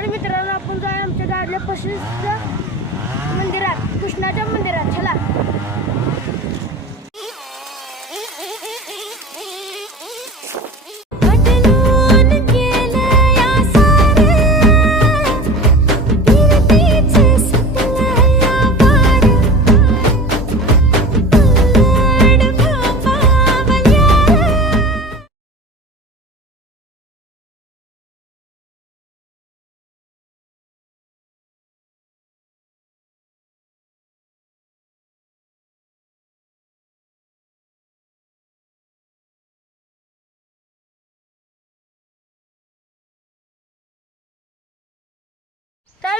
तर मित्रांनो आपण जाऊया आमच्या गाडल्या प्रसिद्ध मंदिरात कृष्णाच्या मंदिरात. चला.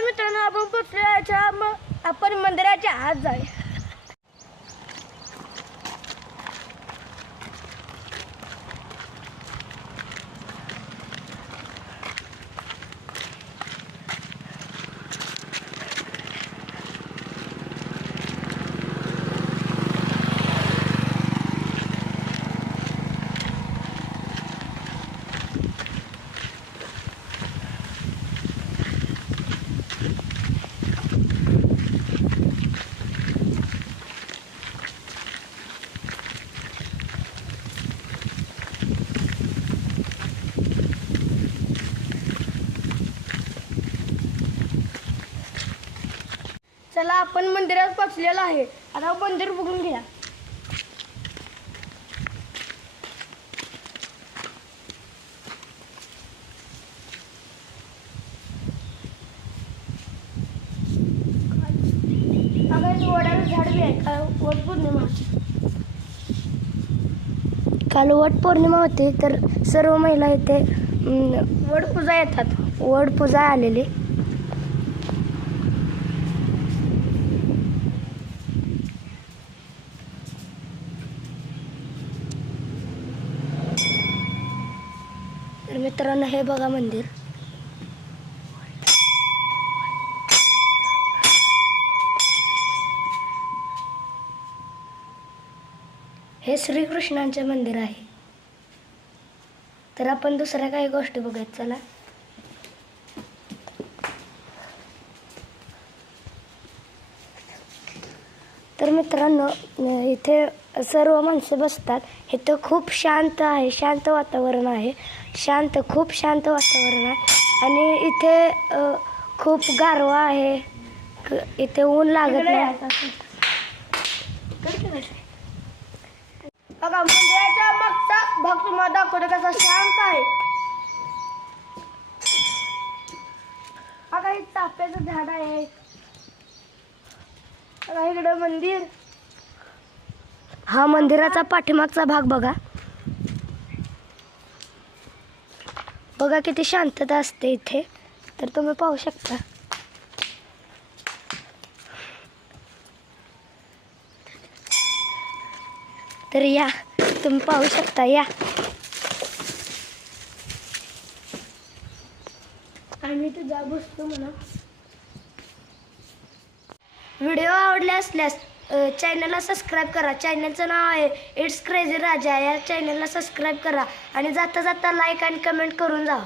मित्रांनो आपण पोचल्याच्या आपण मंदिराच्या आत जाऊया. चला आपण मंदिरात पोचलेलो आहे. आता मंदिर बघून घ्या. काल वट पौर्णिमा काल वट पौर्णिमा होती तर सर्व महिला इथे वड पूजा येतात. वड पूजा आलेली. मित्रांनो हे बघा मंदिर. हे श्रीकृष्णांचे मंदिर आहे. तर आपण दुसऱ्या काही गोष्टी बघायत चला. तर मित्रांनो इथे सर्व माणसं बसतात. इथं खूप शांत आहे शांत वातावरण आहे. शांत खूप शांत वातावरण आहे. आणि इथे खूप गारवा आहे. इथे ऊन लागत नाही बघा मंदिराच्या मागचा भाग तुम्हाला दाखवतो कसा शांत आहे. बघा हे चाफ्याचं झाड आहे. बघा इकडं मंदिर. हा मंदिराचा पाठीमागचा भाग बघा. बघा किती शांतता असते इथे. तर तुम्ही पाहू शकता. तर या तुम्ही पाहू शकता या. आम्ही तुझा बसतो म्हणा. व्हिडिओ आवडले असल्यास चॅनलला सबस्क्राईब करा. चॅनलचं नाव आहे इट्स क्रेझी राजा या चॅनलला सबस्क्राईब करा. आणि जाता जाता लाईक आणि कमेंट करून जावा.